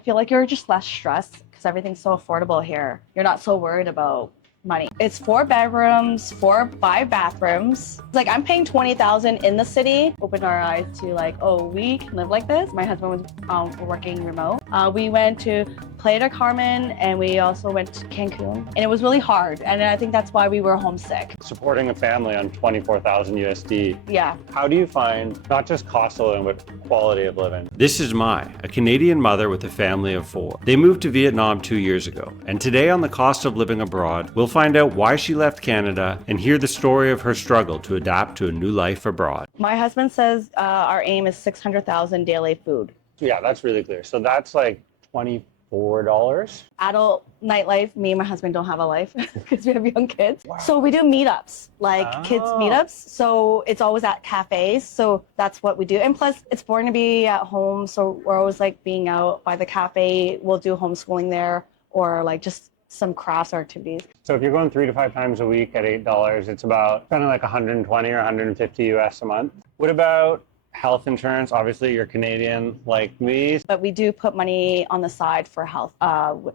I feel like you're just less stressed because everything's so affordable here. You're not so worried about money. It's 4 bedrooms, 5 bathrooms. It's like I'm paying 20,000 in the city. Opened our eyes to like, oh, we can live like this. My husband was working remote. We went to Playa del Carmen and we also went to Cancun, and it was really hard. And I think that's why we were homesick. Supporting a family on 24,000 USD. Yeah. How do you find not just cost of living, but quality of living? This is Mai, a Canadian mother with a family of 4. They moved to Vietnam 2 years ago, and today on the cost of living abroad, we'll find out why she left Canada and hear the story of her struggle to adapt to a new life abroad. My husband says our aim is 600,000 daily food. Yeah, that's really clear. So that's like $24. Adult nightlife, me and my husband don't have a life because we have young kids. Wow. So we do meetups, like kids meetups. So it's always at cafes. So that's what we do. And plus it's boring to be at home. So we're always like being out by the cafe. We'll do homeschooling there or like just some crafts or activities. So if you're going 3 to 5 times a week at $8, it's about kind of like 120 or 150 US a month. What about health insurance? Obviously you're Canadian like me. But we do put money on the side for health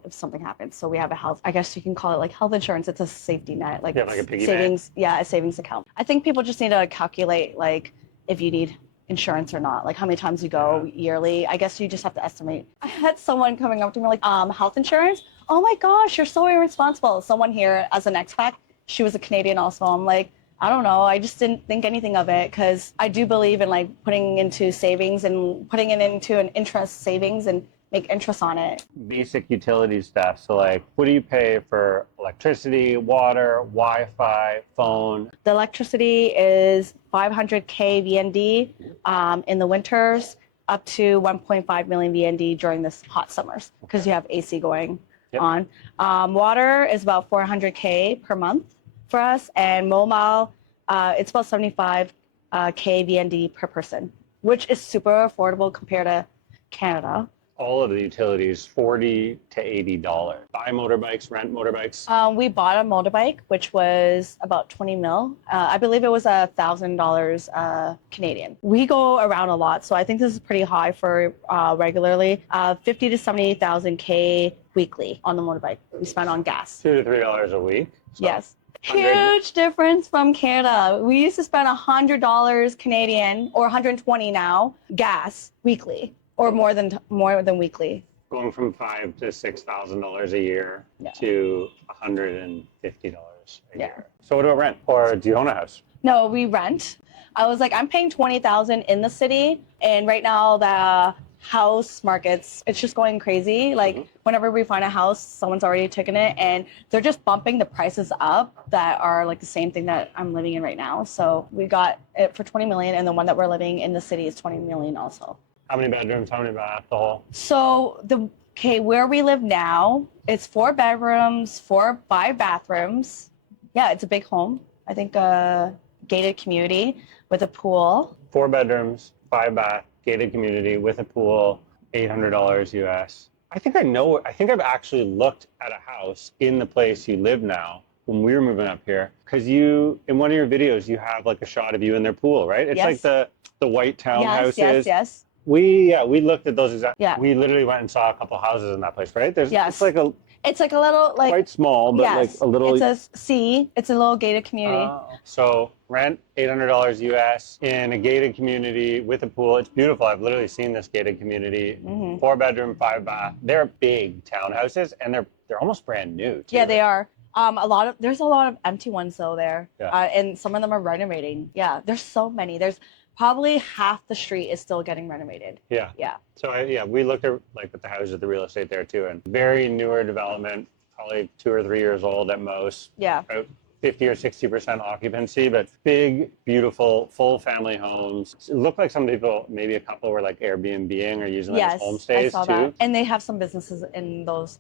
if something happens. So we have a health, I guess you can call it like health insurance. It's a safety net, like, like a piggy savings. bank. Yeah, a savings account. I think people just need to calculate like if you need insurance or not, like how many times you go yearly. I guess you just have to estimate. I had someone coming up to me like, health insurance? Oh my gosh, you're so irresponsible. Someone here as an expat, she was a Canadian also. I'm like, I don't know. I just didn't think anything of it because I do believe in like putting into savings and putting it into an interest savings and make interest on it. Basic utility stuff. So like, what do you pay for electricity, water, Wi-Fi, phone? The electricity is 500K VND in the winters, up to 1.5 million VND during this hot summers because you have AC going on. Water is about 400K per month for us, and mobile, it's about 75K VND per person, which is super affordable compared to Canada. All of the utilities, $40 to $80. Buy motorbikes, rent motorbikes. We bought a motorbike, which was about 20 mil. I believe it was $1,000 Canadian. We go around a lot, so I think this is pretty high for regularly. 50 to 70,000 K weekly on the motorbike we spend on gas. $2 to $3 a week. So yes. Huge difference from Canada. We used to spend $100 Canadian or 120 now gas weekly, or more than weekly. Going from $5,000 to $6,000 a year to $150 a year. So what about rent? Or do you own a house? No, we rent. I was like, I'm paying 20,000 in the city, and right now the house markets, it's just going crazy. Like whenever we find a house, someone's already taken it, and they're just bumping the prices up that are like the same thing that I'm living in right now. So we got it for 20 million, and the one that we're living in the city is 20 million also. How many bedrooms? How many baths? The whole? So where we live now, it's 4 bedrooms, 5 bathrooms. Yeah, it's a big home. I think a gated community with a pool. 4 bedrooms, 5 baths. Gated community with a pool, $800 US. I think I've actually looked at a house in the place you live now when we were moving up here. Because in one of your videos, you have like a shot of you in their pool, right? It's like the white townhouses. Yes. We looked at those exactly. Yeah. We literally went and saw a couple houses in that place, right? It's like a little like quite small, but like a little. It's a little gated community. So rent $800 US in a gated community with a pool. It's beautiful. I've literally seen this gated community. 4 bedroom, 5 bath. They're big townhouses, and they're almost brand new too. Yeah, they are. There's a lot of empty ones though there, and some of them are renovating. Yeah, there's so many. There's probably half the street is still getting renovated. Yeah. So we looked at at the houses, the real estate there too, and very newer development, probably 2 or 3 years old at most. Yeah. About 50 or 60% occupancy, but big, beautiful, full family homes. It looked like some people, maybe a couple were like Airbnb-ing or using them as homestays I saw too. that. And they have some businesses in those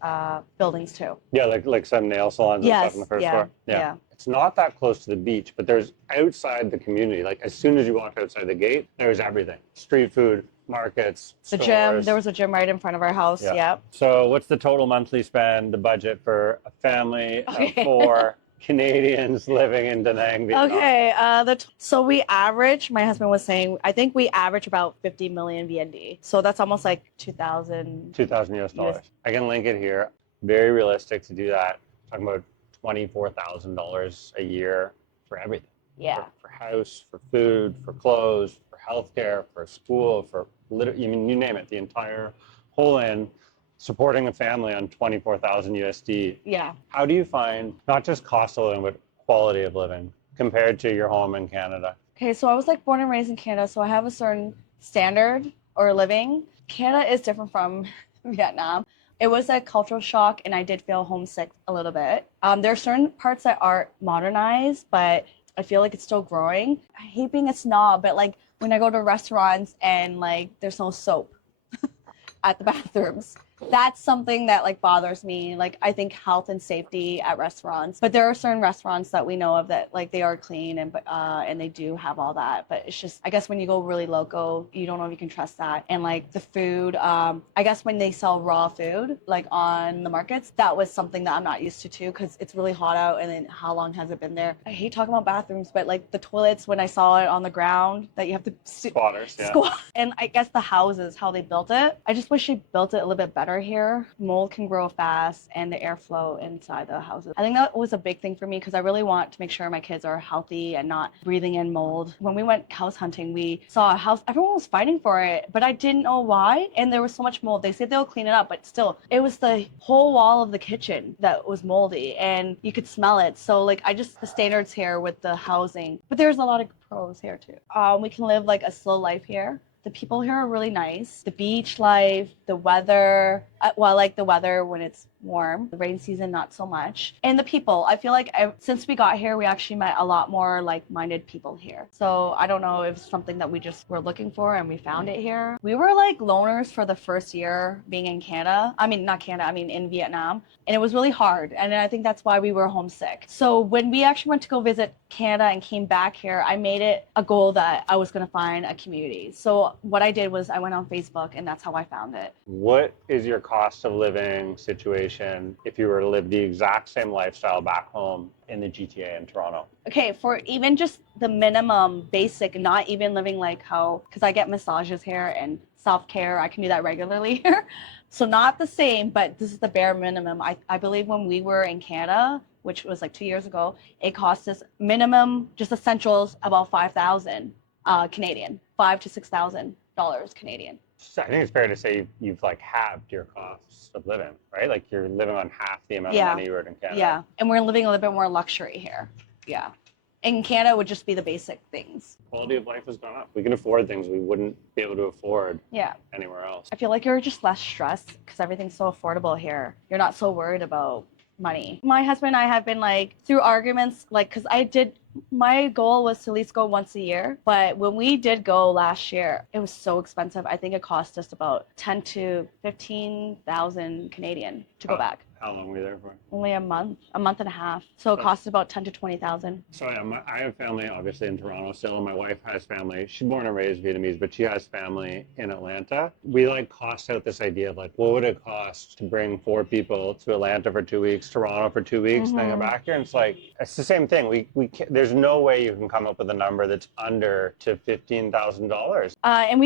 buildings too. Yeah, like some nail salons and stuff on the first floor. Yeah. It's not that close to the beach, but there's outside the community. Like as soon as you walk outside the gate, there's everything. Street food, markets, the stores. gym. There was a gym right in front of our house. Yeah. So what's the total monthly spend, the budget for a family of 4, Canadians living in Da Nang, Vietnam? Okay, so we average, my husband was saying, I think we average about 50 million VND. So that's almost like 2,000. 2,000 US dollars. I can link it here. Very realistic to do that. Talking about $24,000 a year for everything. Yeah. For house, for food, for clothes, for healthcare, for school, for you name it, the entire whole in supporting a family on 24,000 USD. Yeah. How do you find not just cost of living, but quality of living compared to your home in Canada? Okay, so I was like born and raised in Canada, so I have a certain standard or living. Canada is different from Vietnam. It was a cultural shock, and I did feel homesick a little bit. There are certain parts that are modernized, but I feel like it's still growing. I hate being a snob, but like when I go to restaurants and like there's no soap at the bathrooms, that's something that like bothers me. Like I think health and safety at restaurants, but there are certain restaurants that we know of that like they are clean and they do have all that. But it's just, I guess when you go really local, you don't know if you can trust that. And like the food, I guess when they sell raw food like on the markets, that was something that I'm not used to too, because it's really hot out. And then how long has it been there? I hate talking about bathrooms, but like the toilets, when I saw it on the ground that you have to Squatters, yeah. and I guess the houses, how they built it, I just wish they built it a little bit better here. Mold can grow fast and the airflow inside the houses. I think that was a big thing for me because I really want to make sure my kids are healthy and not breathing in mold. When we went house hunting, we saw a house, everyone was fighting for it, but I didn't know why. And there was so much mold. They said they'll clean it up, but still, it was the whole wall of the kitchen that was moldy and you could smell it. So like, the standards here with the housing, but there's a lot of pros here too. We can live like a slow life here. The people here are really nice. The beach life, the weather, well, I like the weather when it's warm. The rain season, not so much. And the people, I feel like since we got here, we actually met a lot more like-minded people here. So I don't know if it's something that we just were looking for and we found it here. We were like loners for the first year being in Canada. I mean, not Canada, I mean in Vietnam. And it was really hard. And I think that's why we were homesick. So when we actually went to go visit Canada and came back here, I made it a goal that I was going to find a community. So what I did was I went on Facebook and that's how I found it. What is your cost of living situation if you were to live the exact same lifestyle back home in the GTA in Toronto? Okay, for even just the minimum basic, not even living like how, because I get massages here and self-care, I can do that regularly here. So not the same, but this is the bare minimum. I believe when we were in Canada, which was like 2 years ago, it cost us minimum, just essentials, about 5,000 Canadian, $5,000 to $6,000 Canadian. So I think it's fair to say you've like halved your costs of living, right? Like you're living on half the amount of money you were in Canada. Yeah, and we're living a little bit more luxury here. Yeah. In Canada, it would just be the basic things. Quality of life has gone up. We can afford things we wouldn't be able to afford anywhere else. I feel like you're just less stressed because everything's so affordable here. You're not so worried about money. My husband and I have been like through arguments, like, because my goal was to at least go once a year. But when we did go last year, it was so expensive. I think it cost us about 10 to 15,000 Canadian to go back. How long were you there for? Only a month and a half. So it cost about 10 to 20,000. So I have family obviously in Toronto still. My wife has family. She's born and raised Vietnamese, but she has family in Atlanta. We like cost out this idea of like, what would it cost to bring 4 people to Atlanta for 2 weeks, Toronto for 2 weeks, and then come back here? And it's like, it's the same thing. We can't, there's no way you can come up with a number that's under to $15,000. And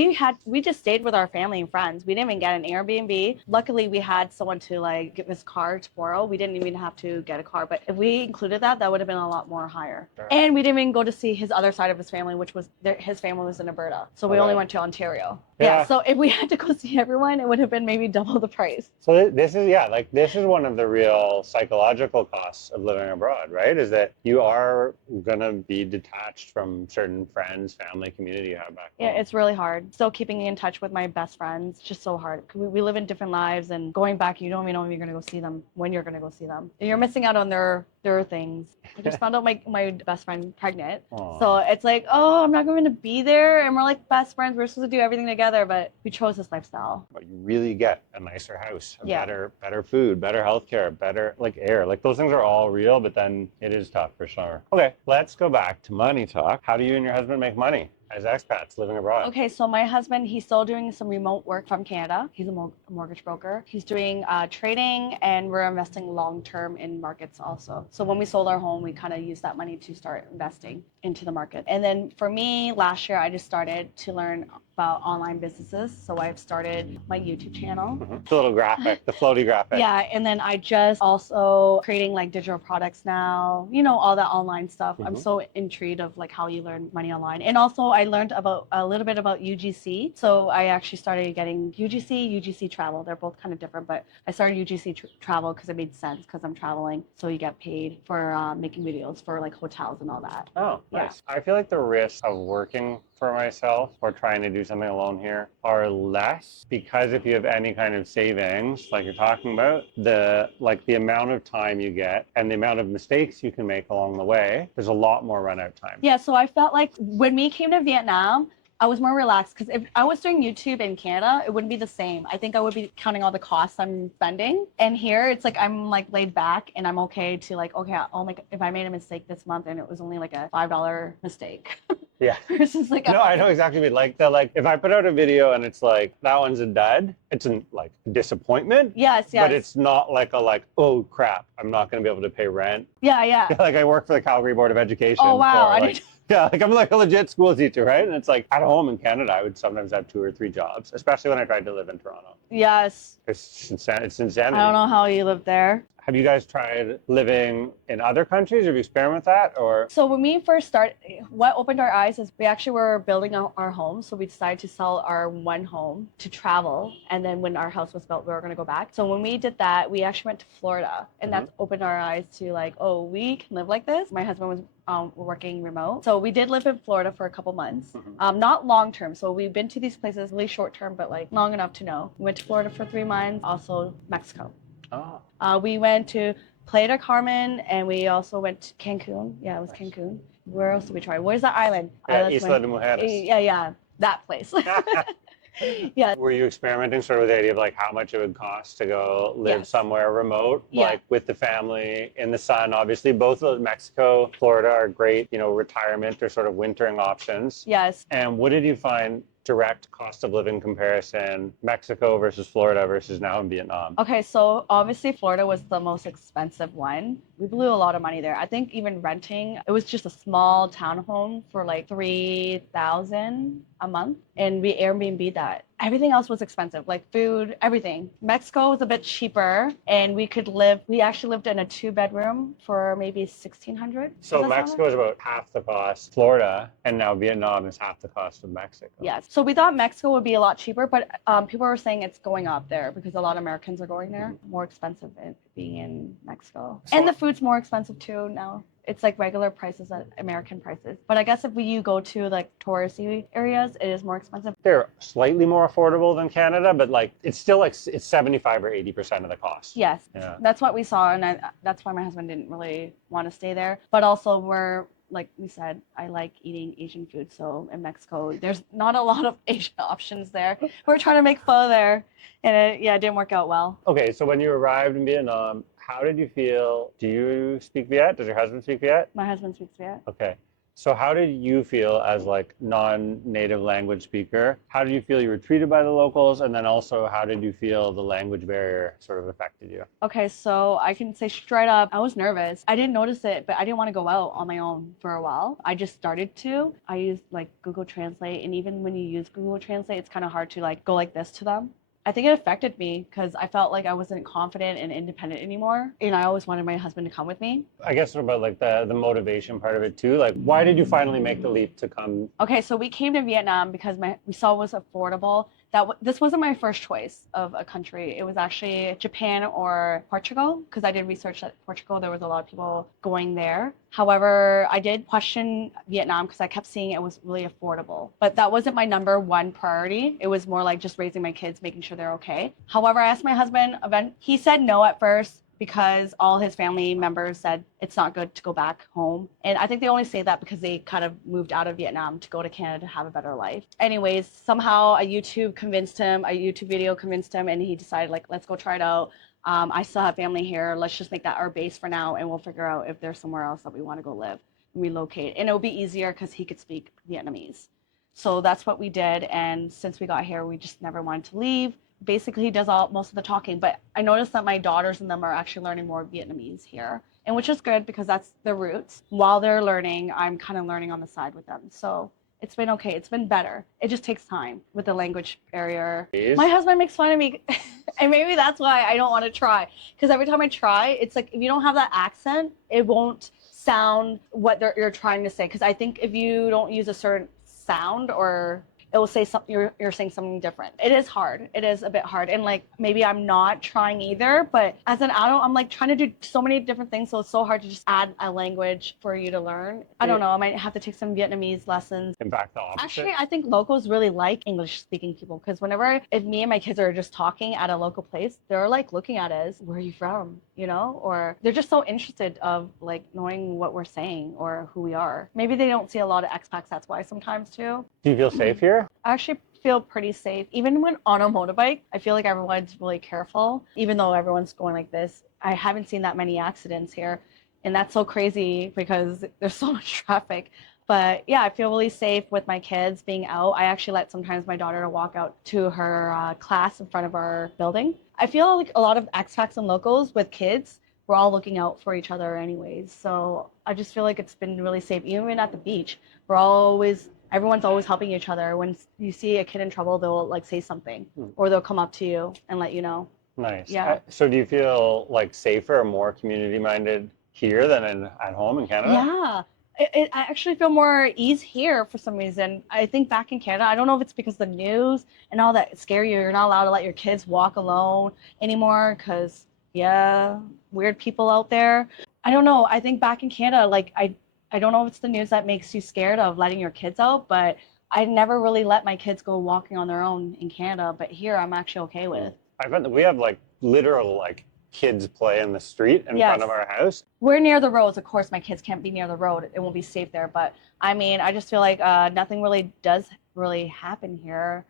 we just stayed with our family and friends. We didn't even get an Airbnb. Luckily, we had someone to like give us car to borrow. We didn't even have to get a car, but if we included that, that would have been a lot more higher. Sure. And we didn't even go to see his other side of his family, which was his family was in Alberta. So we only went to Ontario. Yeah. So if we had to go see everyone, it would have been maybe double the price. So this is one of the real psychological costs of living abroad, right? Is that you are going to be detached from certain friends, family, community you have back home. Yeah, it's really hard. Still keeping in touch with my best friends, it's just so hard. We live in different lives, and going back, you don't even know if you're going to go see them, when you're going to go see them. You're missing out on their things. I just found out my best friend pregnant. Aww. So it's like, oh, I'm not going to be there. And we're like best friends. We're supposed to do everything together, but we chose this lifestyle. But you really get a nicer house, better food, better healthcare, better like air. Like those things are all real, but then it is tough for sure. Okay, let's go back to money talk. How do you and your husband make money? as expats living abroad? Okay, so my husband, he's still doing some remote work from Canada. He's a mortgage broker. He's doing trading, and we're investing long term in markets also. So when we sold our home, we kind of used that money to start investing into the market. And then for me, last year, I just started to learn about online businesses. So I've started my YouTube channel. The little graphic, the floaty graphic. Yeah, and then I just also creating like digital products now, all that online stuff. I'm so intrigued of like how you learn money online. And also I learned about a little bit about UGC. So I actually started getting UGC travel. They're both kind of different, but I started UGC travel because it made sense because I'm traveling. So you get paid for making videos for like hotels and all that. Oh, nice. Yeah. I feel like the risks of working for myself or trying to do something alone here are less because if you have any kind of savings, like you're talking about, the amount of time you get and the amount of mistakes you can make along the way, there's a lot more run out time. Yeah, so I felt like when we came to Vietnam, I was more relaxed because if I was doing YouTube in Canada, it wouldn't be the same. I think I would be counting all the costs I'm spending. And here, it's like I'm like laid back and I'm okay to like, okay, if I made a mistake this month and it was only like a $5 mistake. Yeah. Versus like No, I know exactly what you mean. Like if I put out a video and it's like that one's a dud, it's a like disappointment. Yes. But it's not like oh crap, I'm not gonna be able to pay rent. Yeah. Like I work for the Calgary Board of Education. Oh wow. Like I'm like a legit school teacher, right? And it's like at home in Canada, I would sometimes have 2 or 3 jobs, especially when I tried to live in Toronto. Yes. It's insanity. I don't know how you live there. Have you guys tried living in other countries? Have you experimented with that? Or so when we first started, what opened our eyes is we actually were building our home. So we decided to sell our one home to travel. And then when our house was built, we were going to go back. So when we did that, we actually went to Florida, and that's opened our eyes to like, oh, we can live like this. My husband was working remote. So we did live in Florida for a couple months, not long term. So we've been to these places really short term, but like long enough to know. We went to Florida for 3 months, also Mexico. Oh. We went to Playa del Carmen, and we also went to Cancun. Yeah, it was Cancun. Where else did we try? Where's that island? Isla de Mujeres. Yeah, that place. Yeah. Were you experimenting sort of with the idea of like how much it would cost to go live somewhere remote, like with the family in the sun? Obviously, both of Mexico, Florida are great, retirement or sort of wintering options. Yes. And what did you find direct cost of living comparison, Mexico versus Florida versus now in Vietnam? Okay, so obviously Florida was the most expensive one. We blew a lot of money there. I think even renting, it was just a small townhome for like $3,000 a month, and we Airbnb that. Everything else was expensive, like food, everything. Mexico was a bit cheaper, and we actually lived in a 2-bedroom for maybe $1,600. So Mexico is about half the cost, Florida, and now Vietnam is half the cost of Mexico. Yes. So we thought Mexico would be a lot cheaper, but people were saying it's going up there because a lot of Americans are going there. More expensive being in Mexico. And the food's more expensive too now. It's like regular prices at American prices. But I guess if you go to like touristy areas, it is more expensive. They're slightly more affordable than Canada, but like it's still like it's 75 or 80% of the cost. Yes, that's what we saw, and that's why my husband didn't really want to stay there. But also like we said, I like eating Asian food. So in Mexico, there's not a lot of Asian options there. We're trying to make pho there, and it didn't work out well. Okay, so when you arrived in Vietnam, how did you feel? Do you speak Viet? Does your husband speak Viet? My husband speaks Viet. Okay. So how did you feel as like non-native language speaker? How did you feel you were treated by the locals? And then also how did you feel the language barrier sort of affected you? Okay, so I can say straight up, I was nervous. I didn't notice it, but I didn't want to go out on my own for a while. I just started to. I used like Google Translate, and even when you use Google Translate, it's kind of hard to like go like this to them. I think it affected me because I felt like I wasn't confident and independent anymore. And I always wanted my husband to come with me. I guess what about like the motivation part of it too? Like why did you finally make the leap to come? Okay, so we came to Vietnam because we saw it was affordable. This wasn't my first choice of a country. It was actually Japan or Portugal, because I did research that Portugal, there was a lot of people going there. However, I did question Vietnam because I kept seeing it was really affordable. But that wasn't my number one priority. It was more like just raising my kids, making sure they're okay. However, I asked my husband, he said no at first, because all his family members said it's not good to go back home. And I think they only say that because they kind of moved out of Vietnam to go to Canada to have a better life. Anyways, somehow a YouTube video convinced him, and he decided like, let's go try it out. I still have family here. Let's just make that our base for now, and we'll figure out if there's somewhere else that we want to go live and relocate. And it'll be easier because he could speak Vietnamese. So that's what we did. And since we got here, we just never wanted to leave. Basically, he does most of the talking. But I noticed that my daughters and them are actually learning more Vietnamese here, and which is good because that's their roots. While they're learning, I'm kind of learning on the side with them. So it's been okay. It's been better. It just takes time with the language barrier. My husband makes fun of me, and maybe that's why I don't want to try. Because every time I try, it's like if you don't have that accent, it won't sound what you're trying to say. Because I think if you don't use a certain sound, or it will say something, you're saying something different. It is hard. It is a bit hard. And like maybe I'm not trying either, but as an adult, I'm like trying to do so many different things. So it's so hard to just add a language for you to learn. I don't know. I might have to take some Vietnamese lessons. In fact, the opposite. Actually, I think locals really like English speaking people because if me and my kids are just talking at a local place, they're like looking at us, where are you from? You know, or they're just so interested of like knowing what we're saying or who we are. Maybe they don't see a lot of expats. That's why sometimes too. Do you feel safe here? I actually feel pretty safe. Even when on a motorbike, I feel like everyone's really careful. Even though everyone's going like this, I haven't seen that many accidents here. And that's so crazy because there's so much traffic. But yeah, I feel really safe with my kids being out. I actually let sometimes my daughter to walk out to her class in front of our building. I feel like a lot of expats and locals with kids, we're all looking out for each other anyways. So I just feel like it's been really safe. Even at the beach, everyone's always helping each other. When you see a kid in trouble, they'll like say something or they'll come up to you and let you know. Nice. Yeah. So do you feel like safer or more community minded here than at home in Canada? Yeah. I actually feel more ease here for some reason. I think back in Canada, I don't know if it's because the news and all that scare you. You're not allowed to let your kids walk alone anymore because, yeah, weird people out there. I don't know. I think back in Canada, like I don't know if it's the news that makes you scared of letting your kids out, but I never really let my kids go walking on their own in Canada. But here, I'm actually okay with. We have like literal like kids play in the street in front of our house. We're near the roads. Of course, my kids can't be near the road. It won't be safe there. But I mean, I just feel like nothing really does happen here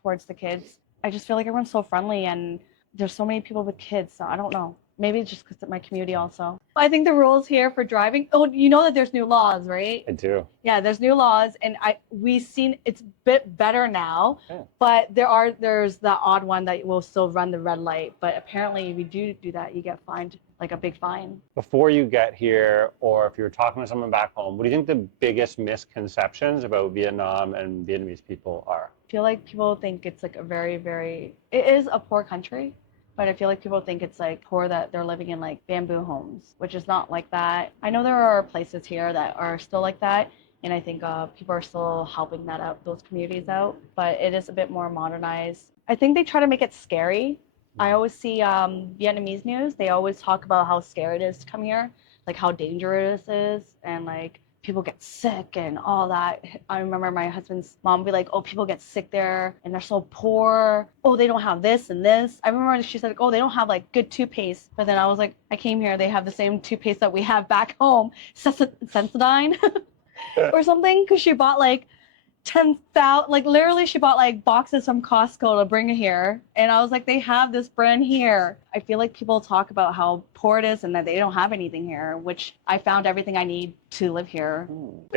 towards the kids. I just feel like everyone's so friendly and there's so many people with kids. So I don't know. Maybe it's just because of my community also. I think the rules here for driving, you know that there's new laws, right? I do. Yeah, there's new laws and we've seen it's a bit better now, but there's the odd one that will still run the red light. But apparently if you do that, you get fined, like a big fine. Before you get here, or if you're talking to someone back home, what do you think the biggest misconceptions about Vietnam and Vietnamese people are? I feel like people think it's like it is a poor country. But I feel like people think it's like poor that they're living in like bamboo homes, which is not like that. I know there are places here that are still like that. And I think people are still helping those communities out. But it is a bit more modernized. I think they try to make it scary. I always see Vietnamese news. They always talk about how scary it is to come here, like how dangerous it is. And like people get sick and all that. I remember my husband's mom would be like, oh, people get sick there and they're so poor. Oh, they don't have this and this. I remember she said, oh, they don't have like good toothpaste. But then I was like, I came here, they have the same toothpaste that we have back home, Sensodyne or something, because she bought like 10,000, like literally she bought like boxes from Costco to bring here. And I was like, they have this brand here. I feel like people talk about how poor it is and that they don't have anything here, which I found everything I need to live here.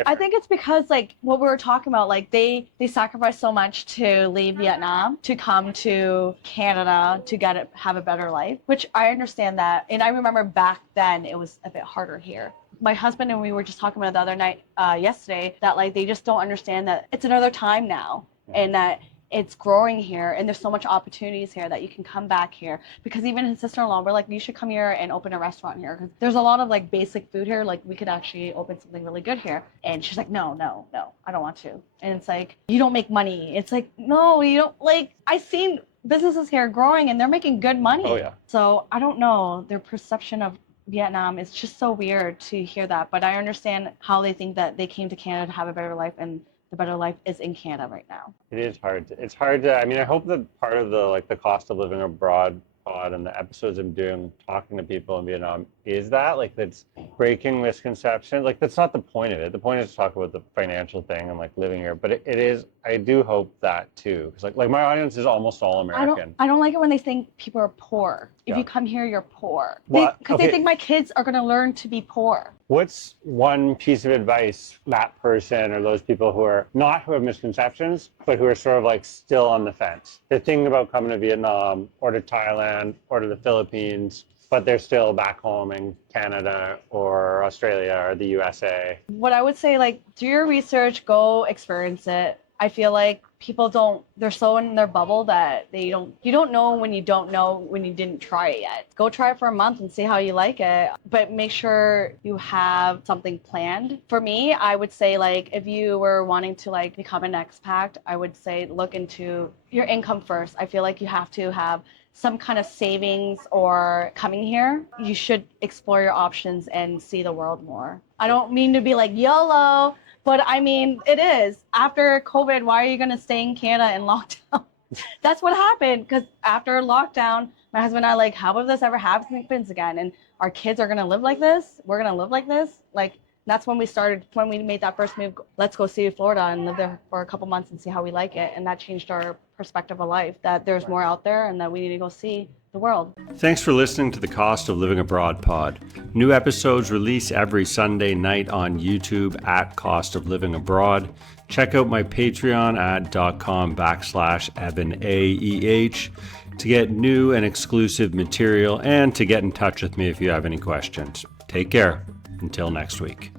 I think it's because like what we were talking about, like they sacrificed so much to leave Vietnam to come to Canada to have a better life, which I understand that. And I remember back then it was a bit harder here. My husband and we were just talking about the other night, yesterday, that like they just don't understand that it's another time now and that it's growing here and there's so much opportunities here that you can come back here. Because even his sister-in-law, we're like, you should come here and open a restaurant here because there's a lot of like basic food here. Like we could actually open something really good here. And she's like, no, I don't want to. And it's like, you don't make money. It's like, no, you don't. Like I've seen businesses here growing and they're making good money. Oh yeah. So I don't know, their perception of Vietnam is just so weird to hear that, but I understand how they think that they came to Canada to have a better life, and the better life is in Canada right now. It is hard. It's hard to. I mean, I hope that part of the cost of living abroad pod and the episodes I'm doing talking to people in Vietnam is that, like, that's breaking misconceptions. Like, that's not the point of it. The point is to talk about the financial thing and like living here. But it is, I do hope that too. Because like my audience is almost all American. I don't like it when they think people are poor. If Yeah. you come here, you're poor. Well, Because okay. they think my kids are going to learn to be poor. What's one piece of advice that person or those people who have misconceptions, but who are sort of like still on the fence? They're thinking about coming to Vietnam or to Thailand or to the Philippines, but they're still back home in Canada or Australia or the USA. What I would say, like, do your research, go experience it. I feel like people they're so in their bubble that you don't know when you don't know when you didn't try it yet. Go try it for a month and see how you like it, but make sure you have something planned. For me, I would say, like, if you were wanting to like become an expat, I would say look into your income first. I feel like you have to have some kind of savings or coming here. You should explore your options and see the world more. I don't mean to be like YOLO, but I mean, it is. After COVID, why are you going to stay in Canada in lockdown? That's what happened. Because after lockdown, my husband and I like, how if this ever happens again? And our kids are going to live like this? We're going to live like this? Like, that's when we made that first move. Let's go see Florida and live there for a couple months and see how we like it. And that changed our perspective of life, that there's more out there and that we need to go see the world. Thanks for listening to the Cost of Living Abroad pod. New episodes release every Sunday night on YouTube at Cost of Living Abroad. Check out my Patreon at .com/EvanAEH to get new and exclusive material and to get in touch with me if you have any questions. Take care. Until next week.